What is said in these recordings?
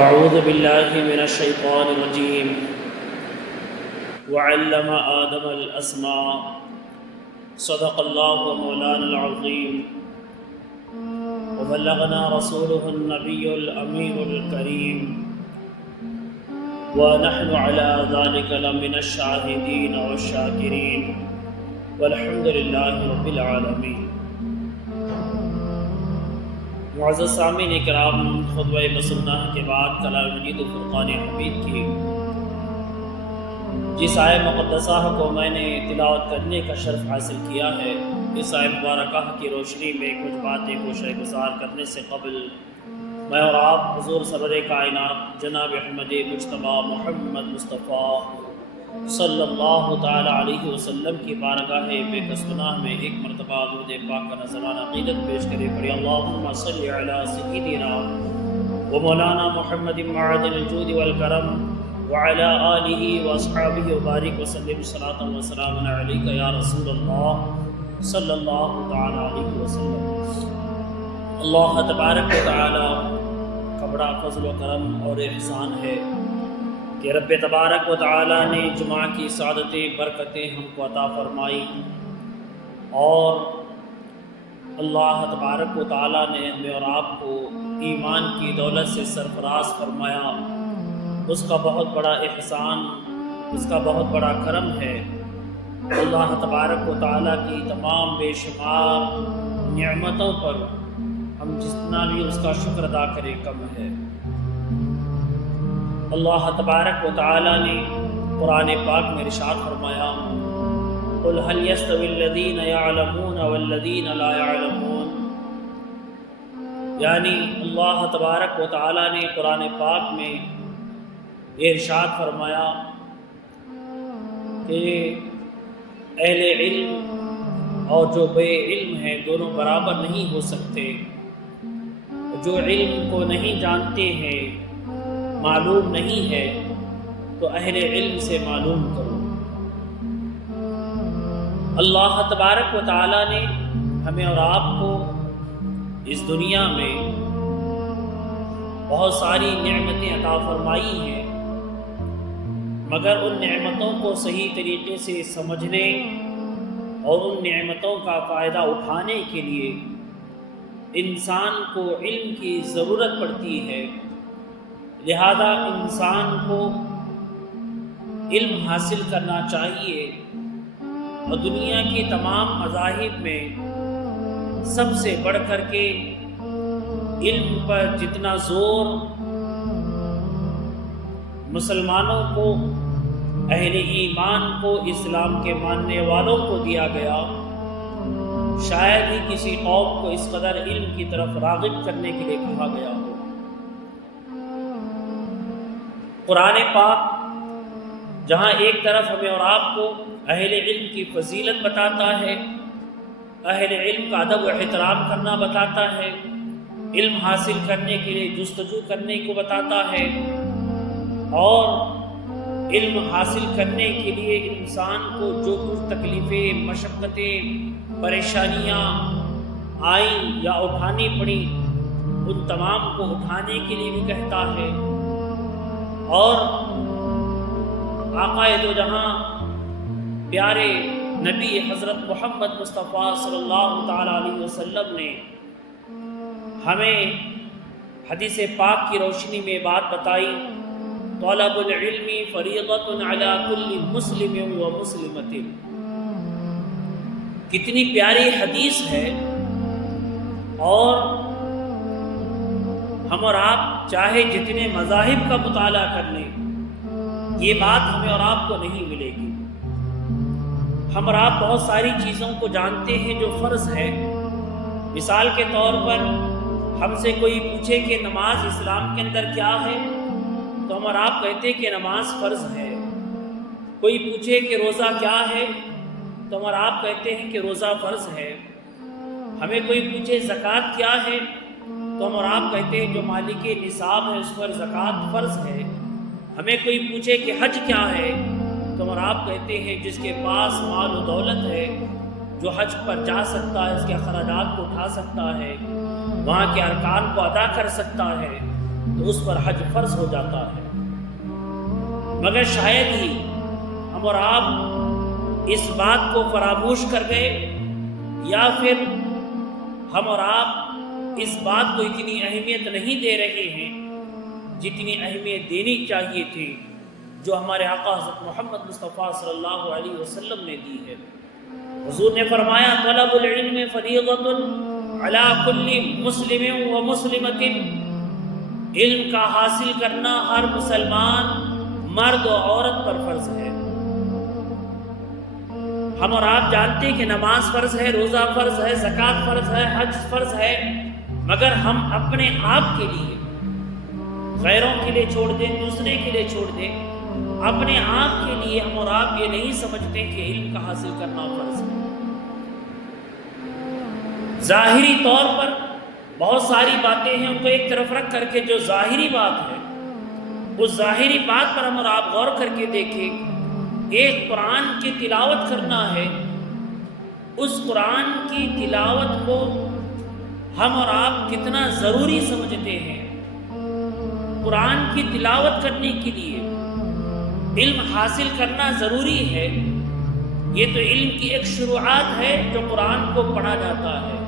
أعوذ بالله من الشيطان الرجيم وعلم آدم الأسماء صدق الله مولانا العظيم وبلغنا رسوله النبي الأمين الكريم ونحن على ذلك لمن الشاهدين والشاكرين والحمد لله رب العالمين۔ معزز سامعین کرام، خطبہ بسمہ کے بعد کلام مجید و فرقان حمید کی جس آیہ مقدسہ کو میں نے تلاوت کرنے کا شرف حاصل کیا ہے، اس آیہ مبارکہ کی روشنی میں کچھ باتیں گوشہ گزار کرنے سے قبل میں اور آپ حضور سرور کائنات جناب احمد مجتبیٰ محمد مصطفیٰ صلی اللہ تعالی علیہ وسلم کی بارگاہ بے کس گناہ میں ایک مرتبہ درود پاک کا نذرانہ عقیدت پیش کرے پڑھی اللہم صلی علی سیدنا و مولانا محمد معدن الجود والکرم وعلی آلہ واصحابہ وبارک وسلم صلاۃ و سلام علیک یا رسول اللہ صلی اللہ تعالی علیہ وسلم۔ اللہ تبارک و تعالی کا بڑا فضل و کرم اور احسان ہے کہ رب تبارک و تعالی نے جمعہ کی سعادتیں برکتیں ہم کو عطا فرمائی، اور اللہ تبارک و تعالی نے ہمیں اور آپ کو ایمان کی دولت سے سرفراز فرمایا۔ اس کا بہت بڑا احسان، اس کا بہت بڑا کرم ہے۔ اللہ تبارک و تعالی کی تمام بے شمار نعمتوں پر ہم جتنا بھی اس کا شکر ادا کریں کم ہے۔ اللہ تبارک و تعالی نے قرآن پاک میں ارشاد فرمایا قل هل يستوي الذين يعلمون والذين لا يعلمون، یعنی اللہ تبارک و تعالی نے قرآن پاک میں یہ ارشاد فرمایا کہ اہل علم اور جو بے علم ہیں دونوں برابر نہیں ہو سکتے۔ جو علم کو نہیں جانتے ہیں، معلوم نہیں ہے، تو اہل علم سے معلوم کرو۔ اللہ تبارک و تعالی نے ہمیں اور آپ کو اس دنیا میں بہت ساری نعمتیں عطا فرمائی ہیں، مگر ان نعمتوں کو صحیح طریقے سے سمجھنے اور ان نعمتوں کا فائدہ اٹھانے کے لیے انسان کو علم کی ضرورت پڑتی ہے۔ لہذا انسان کو علم حاصل کرنا چاہیے، اور دنیا کے تمام مذاہب میں سب سے بڑھ کر کے علم پر جتنا زور مسلمانوں کو، اہل ایمان کو، اسلام کے ماننے والوں کو دیا گیا، شاید ہی کسی قوم کو اس قدر علم کی طرف راغب کرنے کے لیے کہا گیا ہو۔ قرآن پاک جہاں ایک طرف ہمیں اور آپ کو اہل علم کی فضیلت بتاتا ہے، اہل علم کا ادب و احترام کرنا بتاتا ہے، علم حاصل کرنے کے لیے جستجو کرنے کو بتاتا ہے، اور علم حاصل کرنے کے لیے انسان کو جو کچھ تکلیفیں، مشقتیں، پریشانیاں آئیں یا اٹھانی پڑیں ان تمام کو اٹھانے کے لیے بھی کہتا ہے۔ اور آقا دو جہاں پیارے نبی حضرت محمد مصطفیٰ صلی اللہ تعالی علیہ وسلم نے ہمیں حدیث پاک کی روشنی میں بات بتائی طلب العلم فریضۃ علی کل مسلم و مسلمۃ۔ کتنی پیاری حدیث ہے، اور ہم اور آپ چاہے جتنے مذاہب کا مطالعہ کر لیں، یہ بات ہمیں اور آپ کو نہیں ملے گی۔ ہم اور آپ بہت ساری چیزوں کو جانتے ہیں جو فرض ہے۔ مثال کے طور پر ہم سے کوئی پوچھے کہ نماز اسلام کے اندر کیا ہے، تو ہم اور آپ کہتے ہیں کہ نماز فرض ہے۔ کوئی پوچھے کہ روزہ کیا ہے، تو ہم اور آپ کہتے ہیں کہ روزہ فرض ہے۔ ہمیں کوئی پوچھے زکوٰۃ کیا ہے، تو ہم اور آپ کہتے ہیں جو مالک نصاب ہے اس پر زکوٰۃ فرض ہے۔ ہمیں کوئی پوچھے کہ حج کیا ہے، تو ہم اور آپ کہتے ہیں جس کے پاس مال و دولت ہے، جو حج پر جا سکتا ہے، اس کے اخراجات کو اٹھا سکتا ہے، وہاں کے ارکان کو ادا کر سکتا ہے، تو اس پر حج فرض ہو جاتا ہے۔ مگر شاید ہی ہم اور آپ اس بات کو فراموش کر گئے، یا پھر ہم اور آپ اس بات کو اتنی اہمیت نہیں دے رہے ہیں جتنی اہمیت دینی چاہیے تھی، جو ہمارے آقا حضرت محمد مصطفیٰ صلی اللہ علیہ وسلم نے دی ہے۔ حضور نے فرمایا طلب العلم فریضۃ علی کل مسلم و مسلمۃ، علم کا حاصل کرنا ہر مسلمان مرد و عورت پر فرض ہے۔ ہم اور آپ جانتے ہیں کہ نماز فرض ہے، روزہ فرض ہے، زکوٰۃ فرض ہے، حج فرض ہے، مگر ہم اپنے آپ کے لیے، غیروں کے لیے چھوڑ دیں، دوسرے کے لیے چھوڑ دیں، اپنے آپ کے لیے ہم اور آپ یہ نہیں سمجھتے کہ علم کا حاصل کرنا فرض ہے۔ ظاہری طور پر بہت ساری باتیں ہیں، ان کو ایک طرف رکھ کر کے جو ظاہری بات ہے، اس ظاہری بات پر ہم اور آپ غور کر کے دیکھیں۔ ایک قرآن کی تلاوت کرنا ہے، اس قرآن کی تلاوت کو ہم اور آپ کتنا ضروری سمجھتے ہیں۔ قرآن کی تلاوت کرنے کے لیے علم حاصل کرنا ضروری ہے۔ یہ تو علم کی ایک شروعات ہے جو قرآن کو پڑھا جاتا ہے،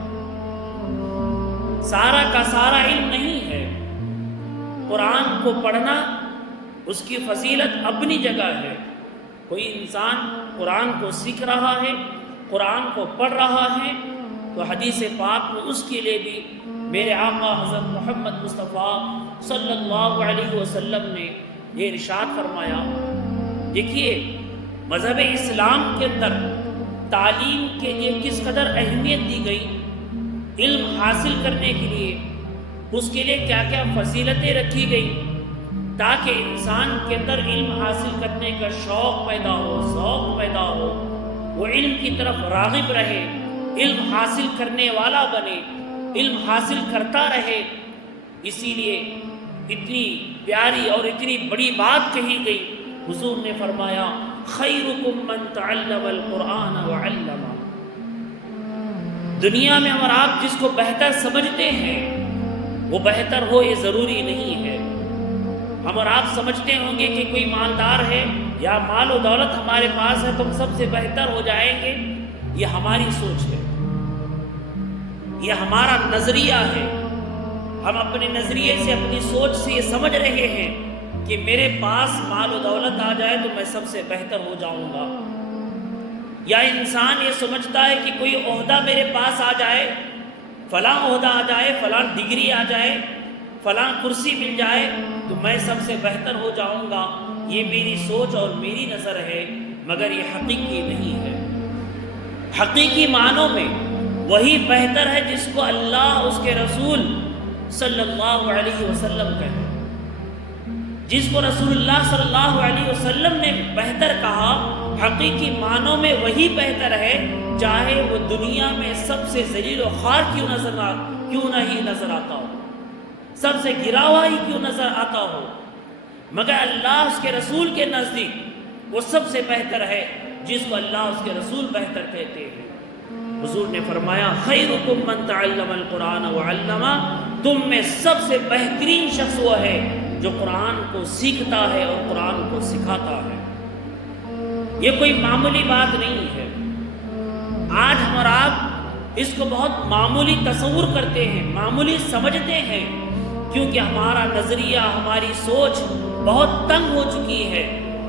سارا کا سارا علم نہیں ہے۔ قرآن کو پڑھنا، اس کی فضیلت اپنی جگہ ہے۔ کوئی انسان قرآن کو سیکھ رہا ہے، قرآن کو پڑھ رہا ہے، تو حدیث پاک میں اس کے لیے بھی میرے آقا حضرت محمد مصطفیٰ صلی اللہ علیہ وسلم نے یہ ارشاد فرمایا۔ دیکھیے مذہب اسلام کے اندر تعلیم کے لیے کس قدر اہمیت دی گئی، علم حاصل کرنے کے لیے اس کے لیے کیا کیا فضیلتیں رکھی گئی، تاکہ انسان کے اندر علم حاصل کرنے کا شوق پیدا ہو، ذوق پیدا ہو، وہ علم کی طرف راغب رہے، علم حاصل کرنے والا بنے، علم حاصل کرتا رہے۔ اسی لیے اتنی پیاری اور اتنی بڑی بات کہی گئی۔ حضور نے فرمایا خیرکم من تعلم القرآن وعلمہ۔ دنیا میں ہم اور آپ جس کو بہتر سمجھتے ہیں وہ بہتر ہو یہ ضروری نہیں ہے۔ ہم اور آپ سمجھتے ہوں گے کہ کوئی مالدار ہے یا مال و دولت ہمارے پاس ہے تو ہم سب سے بہتر ہو جائیں گے، یہ ہماری سوچ ہے، یہ ہمارا نظریہ ہے۔ ہم اپنے نظریے سے، اپنی سوچ سے یہ سمجھ رہے ہیں کہ میرے پاس مال و دولت آ جائے تو میں سب سے بہتر ہو جاؤں گا، یا انسان یہ سمجھتا ہے کہ کوئی عہدہ میرے پاس آ جائے، فلاں عہدہ آ جائے، فلاں ڈگری آ جائے، فلاں کرسی مل جائے تو میں سب سے بہتر ہو جاؤں گا۔ یہ میری سوچ اور میری نظر ہے، مگر یہ حقیقی نہیں ہے۔ حقیقی معنوں میں وہی بہتر ہے جس کو اللہ، اس کے رسول صلی اللہ علیہ وسلم کہے۔ جس کو رسول اللہ صلی اللہ علیہ وسلم نے بہتر کہا، حقیقی معنوں میں وہی بہتر ہے، چاہے وہ دنیا میں سب سے ذلیل و خوار کیوں نہیں نظر آتا ہو، سب سے گرا ہوا ہی کیوں نظر آتا ہو، مگر اللہ اس کے رسول کے نزدیک وہ سب سے بہتر ہے جس کو اللہ اس کے رسول بہتر کہتے ہیں۔ حضور نے فرمایا خیرکم من تعلم القرآن وعلمہ، تم میں سب سے بہترین شخص وہ ہے جو قرآن کو سیکھتا ہے اور قرآن کو سکھاتا ہے۔ یہ کوئی معمولی بات نہیں ہے۔ آج ہم اور آپ اس کو بہت معمولی تصور کرتے ہیں، معمولی سمجھتے ہیں، کیونکہ ہمارا نظریہ، ہماری سوچ بہت تنگ ہو چکی ہے۔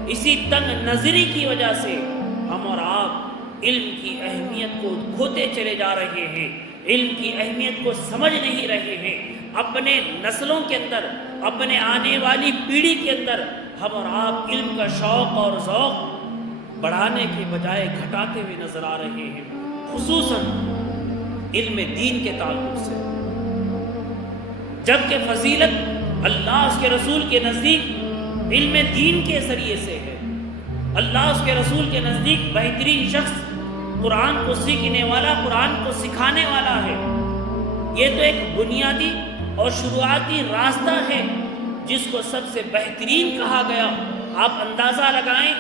اسی تنگ نظری کی وجہ سے ہم اور آپ علم کی اہمیت کو کھوتے چلے جا رہے ہیں، علم کی اہمیت کو سمجھ نہیں رہے ہیں۔ اپنے نسلوں کے اندر، اپنے آنے والی پیڑھی کے اندر ہم اور آپ علم کا شوق اور ذوق بڑھانے کے بجائے گھٹاتے ہوئے نظر آ رہے ہیں، خصوصاً علم دین کے تعلق سے۔ جبکہ فضیلت اللہ اس کے رسول کے نزدیک علم دین کے ذریعے سے ہے۔ اللہ اس کے رسول کے نزدیک بہترین شخص قرآن کو سیکھنے والا، قرآن کو سکھانے والا ہے۔ یہ تو ایک بنیادی اور شروعاتی راستہ ہے جس کو سب سے بہترین کہا گیا۔ آپ اندازہ لگائیں،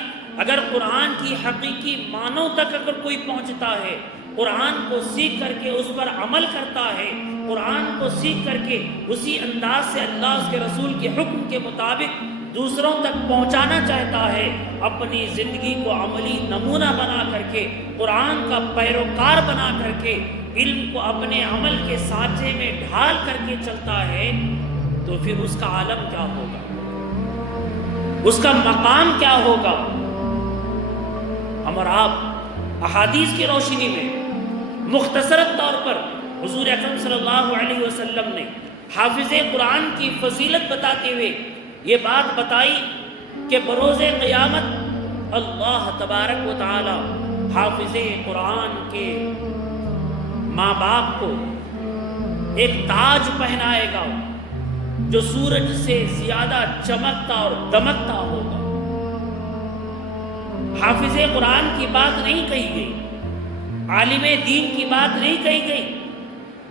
اگر قرآن کی حقیقی معنوں تک اگر کوئی پہنچتا ہے، قرآن کو سیکھ کر کے اس پر عمل کرتا ہے، قرآن کو سیکھ کر کے اسی انداز سے اللہ اس کے رسول کے حکم کے مطابق دوسروں تک پہنچانا چاہتا ہے، اپنی زندگی کو عملی نمونہ بنا کر کے، قرآن کا پیروکار بنا کر کے، علم کو اپنے عمل کے سانچے میں ڈھال کر کے چلتا ہے، تو پھر اس کا عالم کیا ہوگا، اس کا مقام کیا ہوگا؟ ہم اور آپ احادیث کی روشنی میں مختصر طور پر حضور اکرم صلی اللہ علیہ وسلم نے حافظ قرآن کی فضیلت بتاتے ہوئے یہ بات بتائی کہ بروز قیامت اللہ تبارک و تعالی حافظ قرآن کے ماں باپ کو ایک تاج پہنائے گا جو سورج سے زیادہ چمکتا اور دمکتا ہوگا۔ حافظ قرآن کی بات نہیں کہی گئی، عالم دین کی بات نہیں کہی گئی،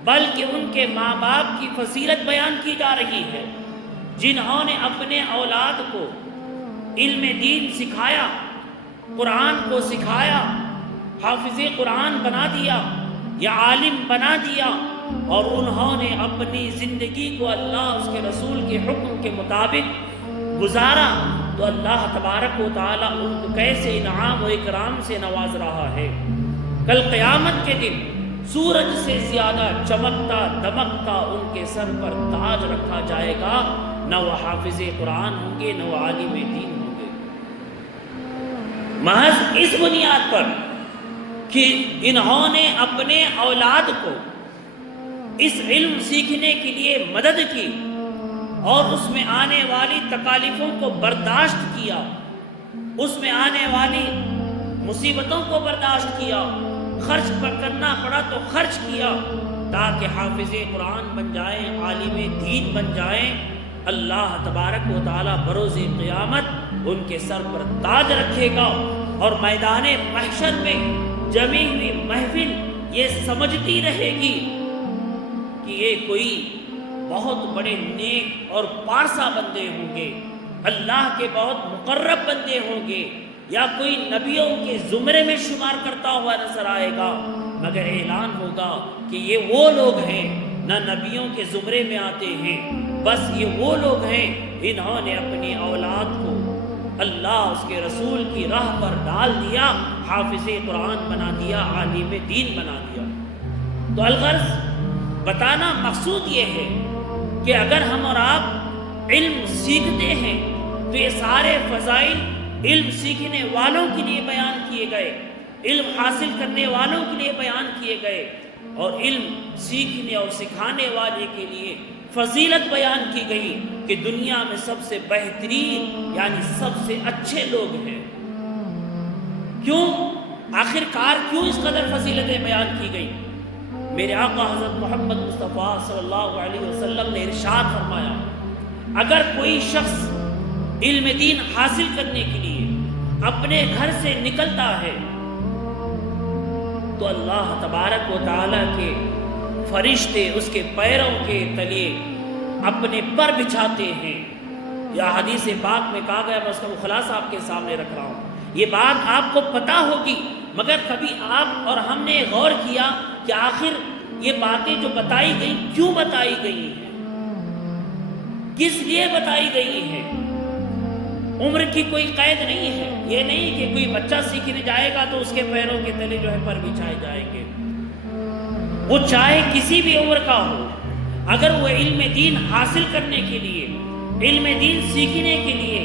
بلکہ ان کے ماں باپ کی فضیلت بیان کی جا رہی ہے، جنہوں نے اپنے اولاد کو علم دین سکھایا، قرآن کو سکھایا، حافظ قرآن بنا دیا یا عالم بنا دیا، اور انہوں نے اپنی زندگی کو اللہ اس کے رسول کے حکم کے مطابق گزارا، تو اللہ تبارک و تعالیٰ ان کو کیسے انعام و اکرام سے نواز رہا ہے۔ کل قیامت کے دن سورج سے زیادہ چمکتا دمکتا ان کے سر پر تاج رکھا جائے گا، نہ وہ حافظ قرآن ہوں گے نہ وہ عالم دین ہوں گے، محض اس بنیاد پر کہ انہوں نے اپنے اولاد کو اس علم سیکھنے کے لیے مدد کی اور اس میں آنے والی تکالیفوں کو برداشت کیا، اس میں آنے والی مصیبتوں کو برداشت کیا، خرچ کرنا پڑا تو خرچ کیا، تاکہ حافظ قرآن بن جائیں، عالم دین بن جائیں۔ اللہ تبارک و تعالیٰ بروز قیامت ان کے سر پر تاج رکھے گا، اور میدان محشر میں جمی ہوئی محفل یہ سمجھتی رہے گی کہ یہ کوئی بہت بڑے نیک اور پارسا بندے ہوں گے، اللہ کے بہت مقرب بندے ہوں گے، یا کوئی نبیوں کے زمرے میں شمار کرتا ہوا نظر آئے گا، مگر اعلان ہوگا کہ یہ وہ لوگ ہیں نہ نبیوں کے زمرے میں آتے ہیں، بس یہ وہ لوگ ہیں انہوں نے اپنی اولاد کو اللہ اس کے رسول کی راہ پر ڈال دیا، حافظ قرآن بنا دیا، عالم دین بنا دیا۔ تو الغرض بتانا مقصود یہ ہے کہ اگر ہم اور آپ علم سیکھتے ہیں تو یہ سارے فضائل علم سیکھنے والوں کے لیے بیان کیے گئے، علم حاصل کرنے والوں کے لیے بیان کیے گئے، اور علم سیکھنے اور سکھانے والے کے لیے فضیلت بیان کی گئی کہ دنیا میں سب سے بہترین یعنی سب سے اچھے لوگ ہیں۔ کیوں؟ آخر کار کیوں اس قدر فضیلتیں بیان کی گئی؟ میرے آقا حضرت محمد مصطفیٰ صلی اللہ علیہ وسلم نے ارشاد فرمایا، اگر کوئی شخص علم دین حاصل کرنے کے لیے اپنے گھر سے نکلتا ہے تو اللہ تبارک و تعالیٰ کے فرشتے اس کے پیروں کے تلے اپنے پر بچھاتے ہیں۔ یا حدیث پاک میں کہا گیا، میں اس کا خلاصہ آپ کے سامنے رکھ رہا ہوں، یہ بات آپ کو پتہ ہوگی، مگر کبھی آپ اور ہم نے غور کیا کہ آخر یہ باتیں جو بتائی گئی کیوں بتائی گئی ہیں، کس لیے بتائی گئی ہیں؟ عمر کی کوئی قید نہیں ہے، یہ نہیں کہ کوئی بچہ سیکھنے جائے گا تو اس کے پیروں کے تلے جو ہے پر بچھائے جائیں گے، وہ چاہے کسی بھی عمر کا ہو، اگر وہ علم دین حاصل کرنے کے لیے، علم دین سیکھنے کے لیے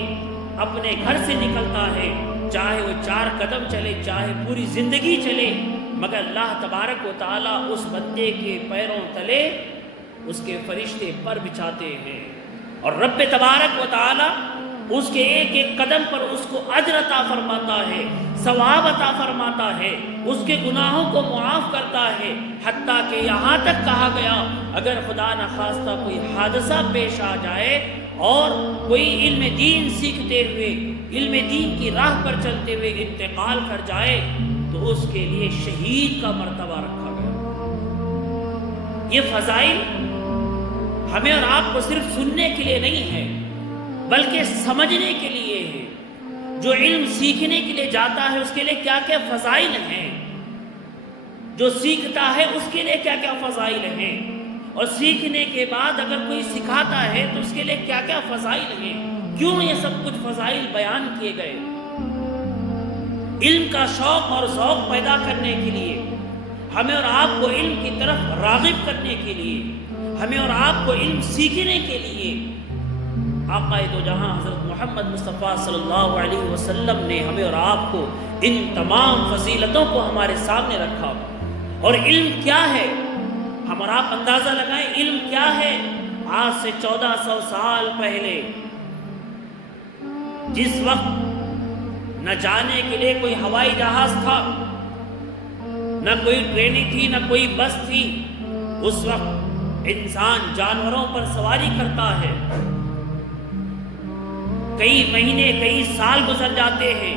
اپنے گھر سے نکلتا ہے، چاہے وہ 4 قدم چلے، چاہے پوری زندگی چلے، مگر اللہ تبارک و تعالیٰ اس بندے کے پیروں تلے اس کے فرشتے پر بچھاتے ہیں، اور رب تبارک و تعالیٰ اس کے ایک ایک قدم پر اس کو اجر عطا فرماتا ہے، ثواب عطا فرماتا ہے، اس کے گناہوں کو معاف کرتا ہے، حتیٰ کہ یہاں تک کہا گیا اگر خدا نخواستہ کوئی حادثہ پیش آ جائے اور کوئی علم دین سیکھتے ہوئے، علم دین کی راہ پر چلتے ہوئے انتقال کر جائے تو اس کے لیے شہید کا مرتبہ رکھا گیا۔ یہ فضائل ہمیں اور آپ کو صرف سننے کے لیے نہیں ہے بلکہ سمجھنے کے لیے ہے۔ جو علم سیکھنے کے لیے جاتا ہے اس کے لیے کیا کیا فضائل ہیں، جو سیکھتا ہے اس کے لیے کیا کیا فضائل ہیں، اور سیکھنے کے بعد اگر کوئی سکھاتا ہے تو اس کے لیے کیا کیا فضائل ہیں، کیوں یہ سب کچھ فضائل بیان کیے گئے۔ علم کا شوق اور ذوق پیدا کرنے کے لیے، ہمیں اور آپ کو علم کی طرف راغب کرنے کے لیے، ہمیں اور آپ کو علم سیکھنے کے لیے آقا دو جہاں حضرت محمد مصطفیٰ صلی اللہ علیہ وسلم نے ہمیں اور آپ کو ان تمام فضیلتوں کو ہمارے سامنے رکھا۔ اور علم کیا ہے، ہم اور آپ اندازہ لگائیں علم کیا ہے۔ آج سے 1400 سال پہلے، جس وقت نہ جانے کے لیے کوئی ہوائی جہاز تھا، نہ کوئی ٹرینیں تھی، نہ کوئی بس تھی، اس وقت انسان جانوروں پر سواری کرتا ہے، کئی مہینے کئی سال گزر جاتے ہیں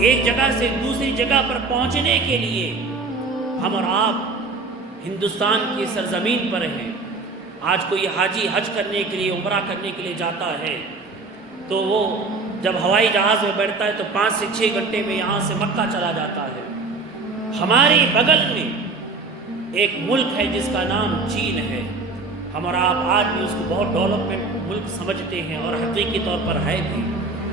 ایک جگہ سے دوسری جگہ پر پہنچنے کے لیے۔ ہم اور آپ ہندوستان کی سرزمین پر ہیں۔ آج کوئی حاجی حج کرنے کے لیے، عمرہ کرنے کے لیے جاتا ہے تو وہ جب ہوائی جہاز میں بیٹھتا ہے تو 5 سے 6 گھنٹے میں یہاں سے مکہ چلا جاتا ہے۔ ہمارے بغل میں ایک ملک ہے جس کا نام چین ہے۔ ہم اور آپ آج بھی اس کو بہت ڈیولپمنٹ ملک سمجھتے ہیں، اور حقیقی طور پر ہے بھی۔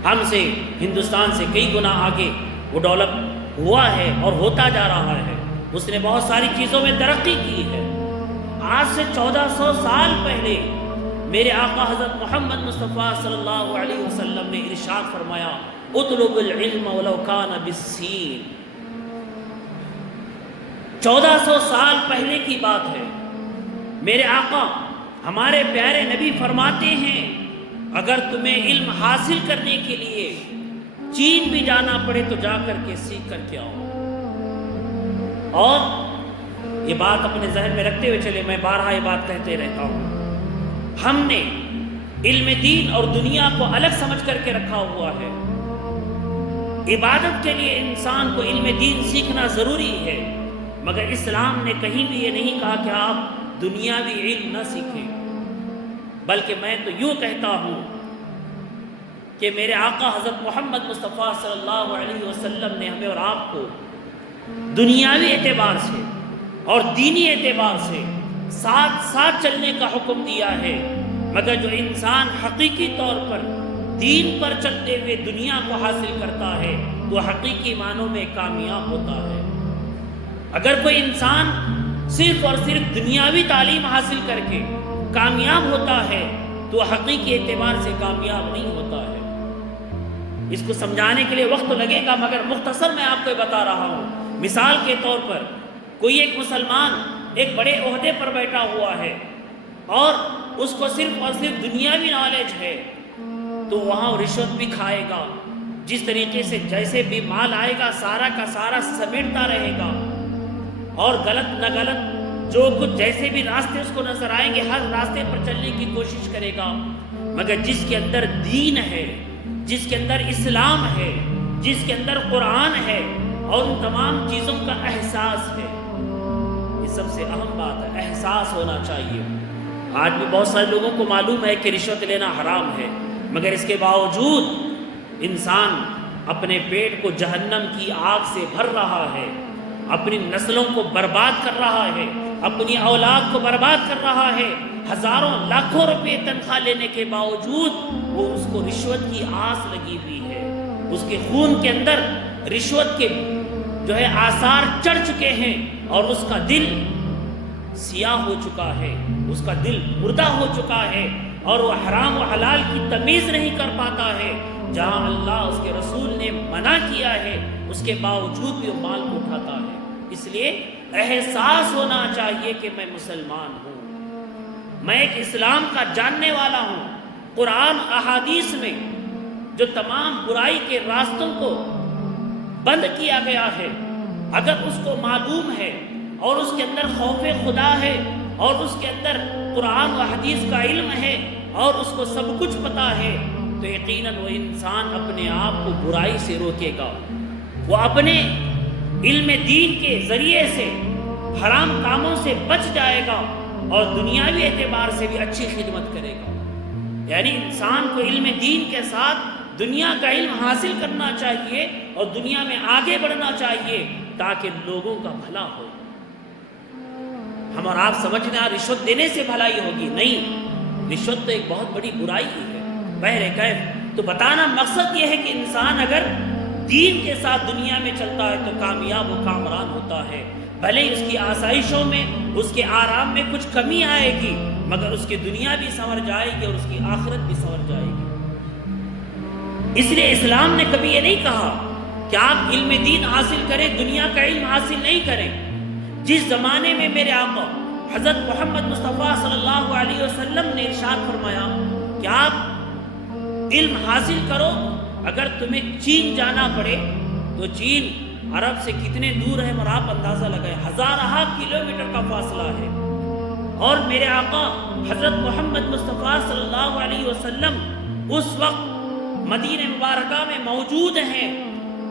ہم سے، ہندوستان سے کئی گنا آگے وہ ڈیولپ ہوا ہے اور ہوتا جا رہا ہے۔ اس نے بہت ساری چیزوں میں ترقی کی ہے۔ آج سے 1400 سال پہلے میرے آقا حضرت محمد مصطفیٰ صلی اللہ علیہ وسلم نے ارشاد فرمایا، اطلب العلم ولو کان بالسین۔ 1400 سال پہلے کی بات ہے۔ میرے آقا ہمارے پیارے نبی فرماتے ہیں، اگر تمہیں علم حاصل کرنے کے لیے چین بھی جانا پڑے تو جا کر کے سیکھ کر کے آؤ۔ اور یہ بات اپنے ذہن میں رکھتے ہوئے چلے، میں بارہا یہ بات کہتے رہتا ہوں، ہم نے علم دین اور دنیا کو الگ سمجھ کر کے رکھا ہوا ہے۔ عبادت کے لیے انسان کو علم دین سیکھنا ضروری ہے، مگر اسلام نے کہیں بھی یہ نہیں کہا کہ آپ دنیاوی علم نہ سیکھیں، بلکہ میں تو یوں کہتا ہوں کہ میرے آقا حضرت محمد مصطفیٰ صلی اللہ علیہ وسلم نے ہمیں اور آپ کو دنیاوی اعتبار سے اور دینی اعتبار سے ساتھ ساتھ چلنے کا حکم دیا ہے، مگر جو انسان حقیقی طور پر دین پر چلتے ہوئے دنیا کو حاصل کرتا ہے تو حقیقی معنوں میں کامیاب ہوتا ہے۔ اگر کوئی انسان صرف اور صرف دنیاوی تعلیم حاصل کر کے کامیاب ہوتا ہے تو حقیقی اعتبار سے کامیاب نہیں ہوتا ہے۔ اس کو سمجھانے کے لیے وقت لگے گا، مگر مختصر میں آپ کو بتا رہا ہوں۔ مثال کے طور پر کوئی ایک مسلمان ایک بڑے عہدے پر بیٹھا ہوا ہے اور اس کو صرف اور صرف دنیاوی نالج ہے، تو وہاں رشوت بھی کھائے گا، جس طریقے سے جیسے بھی مال آئے گا سارا کا سارا سمیٹتا رہے گا، اور غلط نہ غلط جو کچھ جیسے بھی راستے اس کو نظر آئیں گے ہر راستے پر چلنے کی کوشش کرے گا۔ مگر جس کے اندر دین ہے، جس کے اندر اسلام ہے، جس کے اندر قرآن ہے اور ان تمام چیزوں کا احساس ہے، یہ سب سے اہم بات ہے، احساس ہونا چاہیے۔ آج بھی بہت سارے لوگوں کو معلوم ہے کہ رشوت لینا حرام ہے، مگر اس کے باوجود انسان اپنے پیٹ کو جہنم کی آگ سے بھر رہا ہے، اپنی نسلوں کو برباد کر رہا ہے، اپنی اولاد کو برباد کر رہا ہے۔ ہزاروں لاکھوں روپے تنخواہ لینے کے باوجود وہ اس کو رشوت کی آس لگی ہوئی ہے، اس کے خون کے اندر رشوت کے جو ہے آثار چڑھ چکے ہیں، اور اس کا دل سیاہ ہو چکا ہے، اس کا دل مردہ ہو چکا ہے، اور وہ حرام و حلال کی تمیز نہیں کر پاتا ہے۔ جہاں اللہ اس کے رسول نے منع کیا ہے اس کے باوجود بھی وہ مال کو اٹھاتا ہے۔ اس لیے احساس ہونا چاہیے کہ میں مسلمان ہوں، میں ایک اسلام کا جاننے والا ہوں۔ قرآن احادیث میں جو تمام برائی کے راستوں کو بند کیا گیا ہے، اگر اس کو معلوم ہے اور اس کے اندر خوف خدا ہے اور اس کے اندر قرآن و حدیث کا علم ہے اور اس کو سب کچھ پتا ہے، تو یقیناً وہ انسان اپنے آپ کو برائی سے روکے گا، وہ اپنے علم دین کے ذریعے سے حرام کاموں سے بچ جائے گا اور دنیاوی اعتبار سے بھی اچھی خدمت کرے گا۔ یعنی انسان کو علم دین کے ساتھ دنیا کا علم حاصل کرنا چاہیے اور دنیا میں آگے بڑھنا چاہیے تاکہ لوگوں کا بھلا ہو۔ ہم اور آپ سمجھنا رشوت دینے سے بھلائی ہوگی، نہیں، رشوت تو ایک بہت بڑی برائی ہی ہے۔ بہرکیف تو بتانا مقصد یہ ہے کہ انسان اگر دین کے ساتھ دنیا میں چلتا ہے تو کامیاب و کامران ہوتا ہے، بھلے اس کی آسائشوں میں، اس کے آرام میں کچھ کمی آئے گی، مگر اس کی دنیا بھی سنور جائے گی اور اس کی آخرت بھی سنور جائے گی۔ اس لیے اسلام نے کبھی یہ نہیں کہا کہ آپ علم دین حاصل کریں، دنیا کا علم حاصل نہیں کریں۔ جس زمانے میں میرے آقا حضرت محمد مصطفیٰ صلی اللہ علیہ وسلم نے ارشاد فرمایا کہ آپ علم حاصل کرو، اگر تمہیں چین جانا پڑے تو چین عرب سے کتنے دور ہے اور آپ اندازہ لگائیں، ہزارہ کلومیٹر کا فاصلہ ہے، اور میرے آقا حضرت محمد مصطفیٰ صلی اللہ علیہ وسلم اس وقت مدینہ مبارکہ میں موجود ہیں،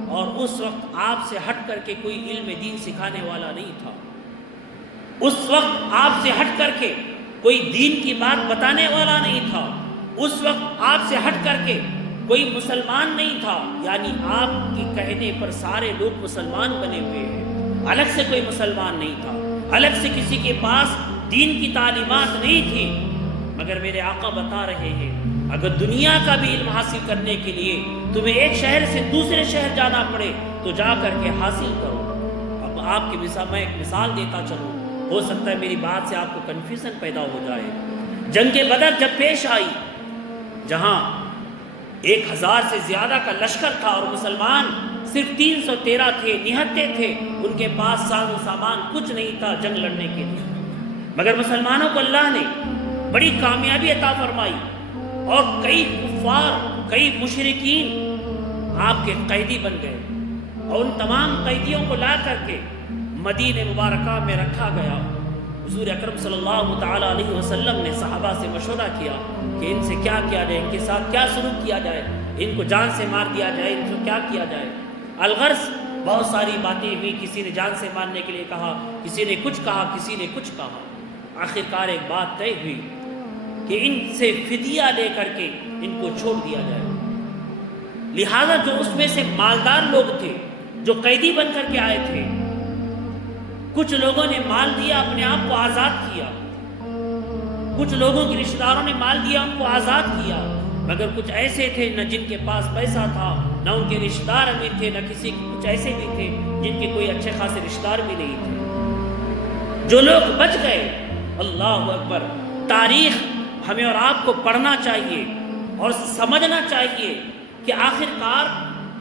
اور اس وقت آپ سے ہٹ کر کے کوئی علم دین سکھانے والا نہیں تھا، اس وقت آپ سے ہٹ کر کے کوئی دین کی بات بتانے والا نہیں تھا، اس وقت آپ سے ہٹ کر کے کوئی مسلمان نہیں تھا، یعنی آپ کے کہنے پر سارے لوگ مسلمان بنے ہوئے ہیں، الگ سے کوئی مسلمان نہیں تھا، الگ سے کسی کے پاس دین کی تعلیمات نہیں تھی، مگر میرے آقا بتا رہے ہیں اگر دنیا کا بھی علم حاصل کرنے کے لیے تمہیں ایک شہر سے دوسرے شہر جانا پڑے تو جا کر کے حاصل کرو۔ اب آپ کی میں ایک مثال دیتا چلوں، ہو سکتا ہے میری بات سے آپ کو کنفیوژن پیدا ہو جائے۔ جنگ بدر جب پیش آئی، جہاں 1000 سے زیادہ کا لشکر تھا اور مسلمان صرف 313 تھے، نہتے تھے، ان کے پاس ساز و سامان کچھ نہیں تھا جنگ لڑنے کے لیے، مگر مسلمانوں کو اللہ نے بڑی کامیابی عطا فرمائی، اور کئی کفار، کئی مشرکین آپ کے قیدی بن گئے، اور ان تمام قیدیوں کو لا کر کے مدینہ مبارکہ میں رکھا گیا۔ حضور اکرم صلی اللہ تعالیٰ علیہ وسلم نے صحابہ سے مشورہ کیا کہ ان سے کیا کیا جائے، ان کے ساتھ کیا سلوک کیا جائے، ان کو جان سے مار دیا جائے، ان کو کیا کیا جائے۔ الغرض بہت ساری باتیں ہوئی، کسی نے جان سے مارنے کے لیے کہا، کسی نے کچھ کہا، کسی نے کچھ کہا، آخرکار ایک بات طے ہوئی کہ ان سے فدیہ لے کر کے ان کو چھوڑ دیا جائے۔ لہذا جو اس میں سے مالدار لوگ تھے، جو قیدی بن کر کے آئے تھے، کچھ لوگوں نے مال دیا، اپنے آپ کو آزاد کیا، کچھ لوگوں کے رشتہ داروں نے مال دیا، ان کو آزاد کیا، مگر کچھ ایسے تھے نہ جن کے پاس پیسہ تھا، نہ ان کے رشتہ دار امیر تھے، نہ کسی، کچھ ایسے بھی تھے جن کے کوئی اچھے خاصے رشتہ دار بھی نہیں تھے۔ جو لوگ بچ گئے، اللہ اکبر، تاریخ ہمیں اور آپ کو پڑھنا چاہیے اور سمجھنا چاہیے کہ آخرکار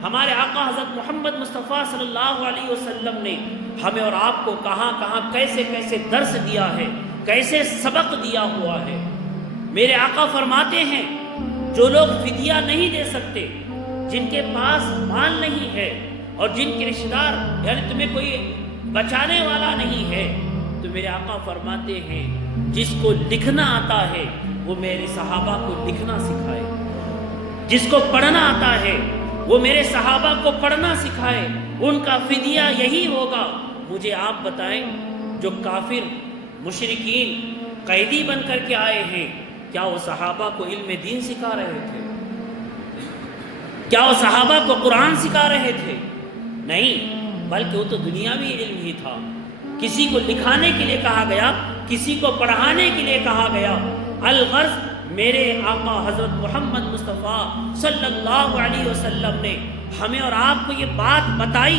ہمارے آقا حضرت محمد مصطفیٰ صلی اللہ علیہ وسلم نے ہمیں اور آپ کو کہاں کہاں کیسے کیسے درس دیا ہے، کیسے سبق دیا ہوا ہے۔ میرے آقا فرماتے ہیں جو لوگ فدیہ نہیں دے سکتے، جن کے پاس مال نہیں ہے اور جن کے رشتہ دار یعنی تمہیں کوئی بچانے والا نہیں ہے، تو میرے آقا فرماتے ہیں جس کو لکھنا آتا ہے وہ میرے صحابہ کو لکھنا سکھائے، جس کو پڑھنا آتا ہے وہ میرے صحابہ کو پڑھنا سکھائے، ان کا فدیہ یہی ہوگا۔ مجھے آپ بتائیں جو کافر مشرکین قیدی بن کر کے آئے ہیں، کیا وہ صحابہ کو علم دین سکھا رہے تھے؟ کیا وہ صحابہ کو قرآن سکھا رہے تھے؟ نہیں، بلکہ وہ تو دنیاوی علم ہی تھا۔ کسی کو لکھانے کے لیے کہا گیا، کسی کو پڑھانے کے لیے کہا گیا۔ الغرض میرے آقا حضرت محمد مصطفیٰ صلی اللہ علیہ وسلم نے ہمیں اور آپ کو یہ بات بتائی،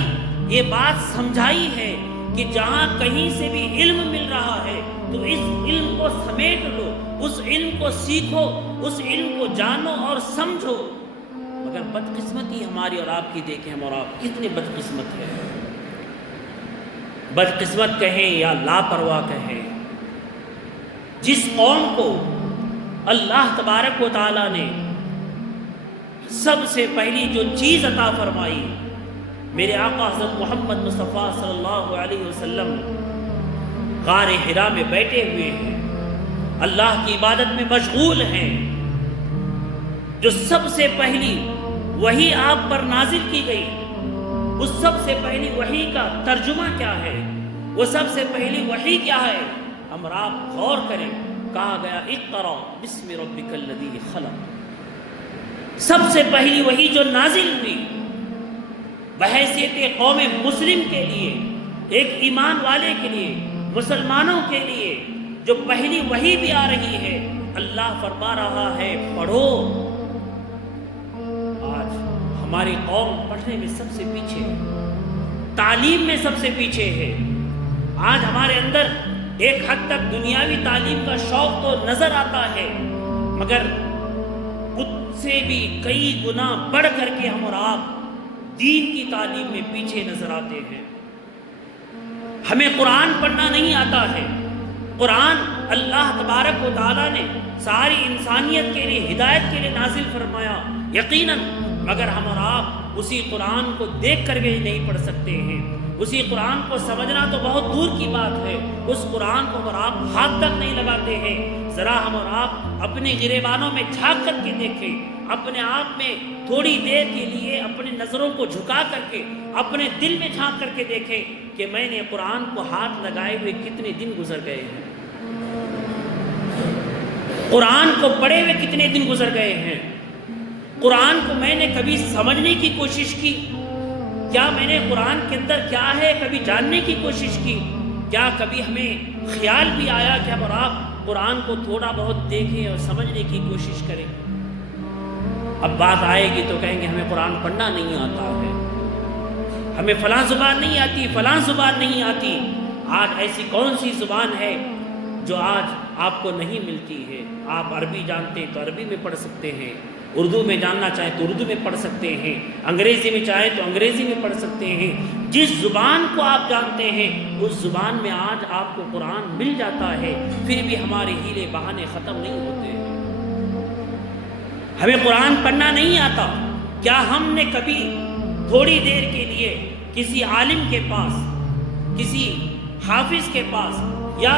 یہ بات سمجھائی ہے کہ جہاں کہیں سے بھی علم مل رہا ہے تو اس علم کو سمیٹ لو، اس علم کو سیکھو، اس علم کو جانو اور سمجھو۔ مگر بدقسمتی ہماری اور آپ کی دیکھیں، ہم اور آپ کتنے بدقسمت ہیں، بدقسمت کہیں یا لاپرواہ کہیں۔ جس قوم کو اللہ تبارک و تعالیٰ نے سب سے پہلی جو چیز عطا فرمائی، میرے آقا حضرت محمد مصطفیٰ صلی اللہ علیہ وسلم غار حرا میں بیٹھے ہوئے ہیں، اللہ کی عبادت میں مشغول ہیں، جو سب سے پہلی وحی آپ پر نازل کی گئی، اس سب سے پہلی وحی کا ترجمہ کیا ہے، وہ سب سے پہلی وحی کیا ہے، ہم اور آپ غور کریں۔ کہا گیا اقرأ بسم ربک الذی خلق، سب سے پہلی وحی جو نازل ہوئی بحیثیت قوم مسلم کے لیے، ایک ایمان والے کے لیے، مسلمانوں کے لیے جو پہلی وحی بھی آ رہی ہے، اللہ فرما رہا ہے پڑھو۔ آج ہماری قوم پڑھنے میں سب سے پیچھے ہے، تعلیم میں سب سے پیچھے ہے۔ آج ہمارے اندر ایک حد تک دنیاوی تعلیم کا شوق تو نظر آتا ہے، مگر اس سے بھی کئی گنا بڑھ کر کے ہم اور آپ دین کی تعلیم میں پیچھے نظر آتے ہیں۔ ہمیں قرآن پڑھنا نہیں آتا ہے۔ قرآن اللہ تبارک و تعالیٰ نے ساری انسانیت کے لیے، ہدایت کے لیے نازل فرمایا، یقیناً، مگر ہم اور آپ اسی قرآن کو دیکھ کر بھی نہیں پڑھ سکتے ہیں۔ اسی قرآن کو سمجھنا تو بہت دور کی بات ہے، اس قرآن کو ہم اور آپ ہاتھ تک نہیں لگاتے ہیں۔ ذرا ہم اور آپ اپنے گریبانوں میں جھانک کر کے دیکھیں، اپنے آپ میں تھوڑی دیر کے لیے اپنی نظروں کو جھکا کر کے اپنے دل میں جھانک کر کے دیکھیں کہ میں نے قرآن کو ہاتھ لگائے ہوئے کتنے دن گزر گئے ہیں، قرآن کو پڑھے ہوئے کتنے دن گزر گئے ہیں، قرآن کو میں نے کبھی سمجھنے کی کوشش کی، کیا میں نے قرآن کے اندر کیا ہے کبھی جاننے کی کوشش کی، کیا کبھی ہمیں خیال بھی آیا کہ ہم اور آپ قرآن کو تھوڑا بہت دیکھیں اور سمجھنے کی کوشش کریں؟ اب بات آئے گی تو کہیں گے ہمیں قرآن پڑھنا نہیں آتا ہے، ہمیں فلاں زبان نہیں آتی، فلاں زبان نہیں آتی۔ آج ایسی کون سی زبان ہے جو آج آپ کو نہیں ملتی ہے؟ آپ عربی جانتے ہیں تو عربی میں پڑھ سکتے ہیں، اردو میں جاننا چاہیں تو اردو میں پڑھ سکتے ہیں، انگریزی میں چاہیں تو انگریزی میں پڑھ سکتے ہیں۔ جس زبان کو آپ جانتے ہیں اس زبان میں آج آپ کو قرآن مل جاتا ہے، پھر بھی ہمارے ہیلے بہانے ختم نہیں ہوتے ہیں۔ ہمیں قرآن پڑھنا نہیں آتا۔ کیا ہم نے کبھی تھوڑی دیر کے لیے کسی عالم کے پاس، کسی حافظ کے پاس، یا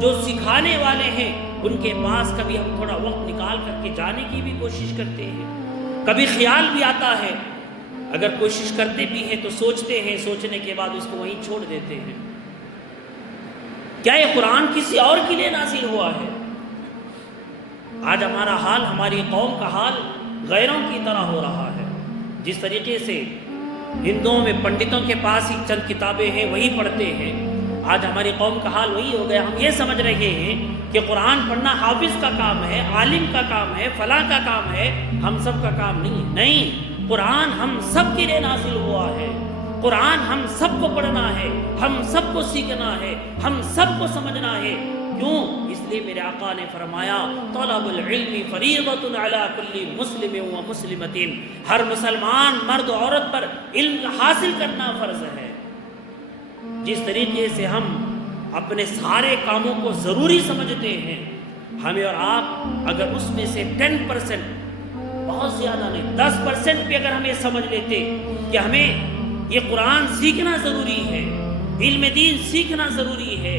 جو سکھانے والے ہیں ان کے پاس کبھی ہم تھوڑا وقت نکال کر کے جانے کی بھی کوشش کرتے ہیں؟ کبھی خیال بھی آتا ہے، اگر کوشش کرتے بھی ہیں تو سوچتے ہیں، سوچنے کے بعد اس کو وہیں چھوڑ دیتے ہیں۔ کیا یہ قرآن کسی اور کے لیے نازل ہوا ہے؟ آج ہمارا حال، ہماری قوم کا حال غیروں کی طرح ہو رہا ہے۔ جس طریقے سے ہندوؤں میں پنڈتوں کے پاس ہی چند کتابیں ہیں وہی پڑھتے ہیں، آج ہماری قوم کا حال وہی ہو گیا۔ ہم یہ سمجھ رہے ہیں کہ قرآن پڑھنا حافظ کا کام ہے، عالم کا کام ہے، فلاں کا کام ہے، ہم سب کا کام نہیں ہے۔ نہیں، قرآن ہم سب کے لیے نازل ہوا ہے، قرآن ہم سب کو پڑھنا ہے، ہم سب کو سیکھنا ہے، ہم سب کو سمجھنا ہے۔ کیوں؟ اس لیے میرے آقا نے فرمایا طلب العلم فریضۃ علی کل مسلم و مسلمۃ، ہر مسلمان مرد و عورت پر علم حاصل کرنا فرض ہے۔ جس طریقے سے ہم اپنے سارے کاموں کو ضروری سمجھتے ہیں، ہمیں اور آپ اگر اس میں سے 10%، بہت زیادہ نہیں، 10% بھی اگر ہمیں سمجھ لیتے کہ ہمیں یہ قرآن سیکھنا ضروری ہے، علم دین سیکھنا ضروری ہے،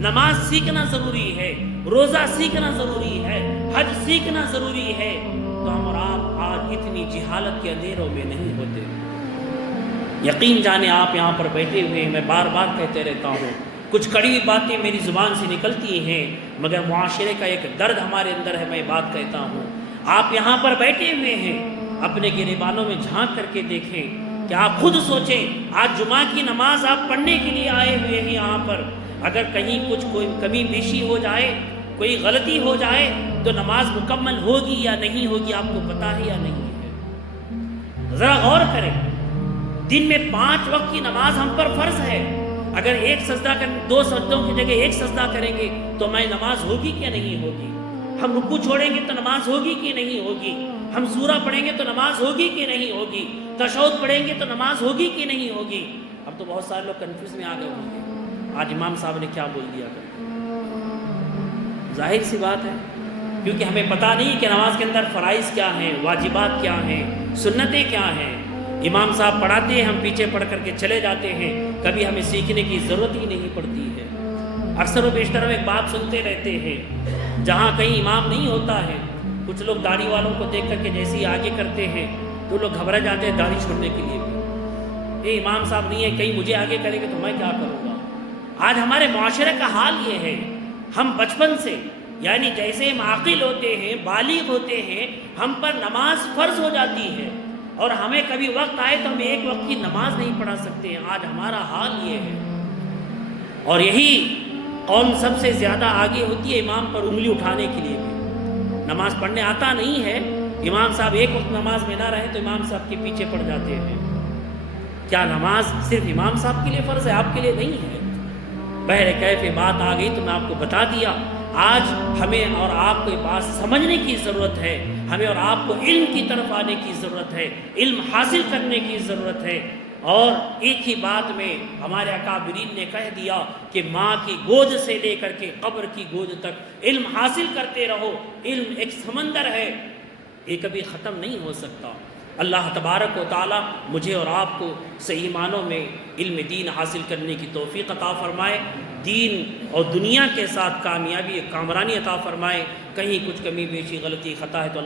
نماز سیکھنا ضروری ہے، روزہ سیکھنا ضروری ہے، حج سیکھنا ضروری ہے، تو ہم اور آپ آج اتنی جہالت کے اندھیروں میں نہیں ہوتے۔ یقین جانے آپ یہاں پر بیٹھے ہوئے ہیں، میں بار بار کہتے رہتا ہوں، کچھ کڑوی باتیں میری زبان سے نکلتی ہیں، مگر معاشرے کا ایک درد ہمارے اندر ہے، میں بات کہتا ہوں۔ آپ یہاں پر بیٹھے ہوئے ہیں، اپنے گریبانوں میں جھانک کر کے دیکھیں کہ آپ خود سوچیں، آج جمعہ کی نماز آپ پڑھنے کے لیے آئے ہوئے ہیں یہاں پر، اگر کہیں کچھ کوئی کمی بیشی ہو جائے، کوئی غلطی ہو جائے تو نماز مکمل ہوگی یا نہیں ہوگی آپ کو پتہ ہے یا نہیں ہے؟ ذرا غور کریں، دن میں 5 وقت کی نماز ہم پر فرض ہے، اگر ایک سجدہ کریں، 2 سجدوں کی جگہ ایک سجدہ کریں گے تو میں نماز ہوگی کہ نہیں ہوگی؟ ہم رکوع چھوڑیں گے تو نماز ہوگی کہ نہیں ہوگی؟ ہم سورہ پڑھیں گے تو نماز ہوگی کہ نہیں ہوگی؟ تشہد پڑھیں گے تو نماز ہوگی کہ نہیں ہوگی؟ اب تو بہت سارے لوگ کنفیوز میں آ گئے ہوں گے، آج امام صاحب نے کیا بول دیا کر، ظاہر سی بات ہے، کیونکہ ہمیں پتہ نہیں کہ نماز کے اندر فرائض کیا ہیں، واجبات کیا ہیں، سنتیں کیا ہیں۔ امام صاحب پڑھاتے ہیں، ہم پیچھے پڑھ کر کے چلے جاتے ہیں، کبھی ہمیں سیکھنے کی ضرورت ہی نہیں پڑتی ہے۔ اکثر و بیشتر ہم ایک بات سنتے رہتے ہیں، جہاں کہیں امام نہیں ہوتا ہے، کچھ لوگ داڑھی والوں کو دیکھ کر کے جیسے ہی آگے کرتے ہیں تو لوگ گھبرا جاتے ہیں داڑھی چھوڑنے کے لیے بھی، یہ امام صاحب نہیں ہے، کہیں مجھے آگے کریں گے تو میں کیا کروں گا۔ آج ہمارے معاشرے کا حال یہ ہے، ہم بچپن سے، یعنی جیسے ہم عاقل ہوتے ہیں، بالغ ہوتے ہیں، ہم پر نماز فرض ہو جاتی ہے، اور ہمیں کبھی وقت آئے تو ہم ایک وقت کی نماز نہیں پڑھا سکتے ہیں۔ آج ہمارا حال یہ ہے، اور یہی قوم سب سے زیادہ آگے ہوتی ہے امام پر انگلی اٹھانے کے لیے بھی۔ نماز پڑھنے آتا نہیں ہے، امام صاحب ایک وقت نماز میں نہ رہے تو امام صاحب کے پیچھے پڑ جاتے ہیں۔ کیا نماز صرف امام صاحب کے لیے فرض ہے، آپ کے لیے نہیں ہے؟ بہر کیف بات آ گئی تو میں آپ کو بتا دیا۔ آج ہمیں اور آپ کو یہ بات سمجھنے کی ضرورت ہے، ہمیں اور آپ کو علم کی طرف آنے کی ضرورت ہے، علم حاصل کرنے کی ضرورت ہے۔ اور ایک ہی بات میں ہمارے اکابرین نے کہہ دیا کہ ماں کی گود سے لے کر کے قبر کی گود تک علم حاصل کرتے رہو۔ علم ایک سمندر ہے، یہ کبھی ختم نہیں ہو سکتا۔ اللہ تبارک و تعالی مجھے اور آپ کو صحیح معنوں میں علم دین حاصل کرنے کی توفیق عطا فرمائے، دین اور دنیا کے ساتھ کامیابی کامرانی عطا فرمائے۔ کہیں کچھ کمی بیشی غلطی خطا ہے تو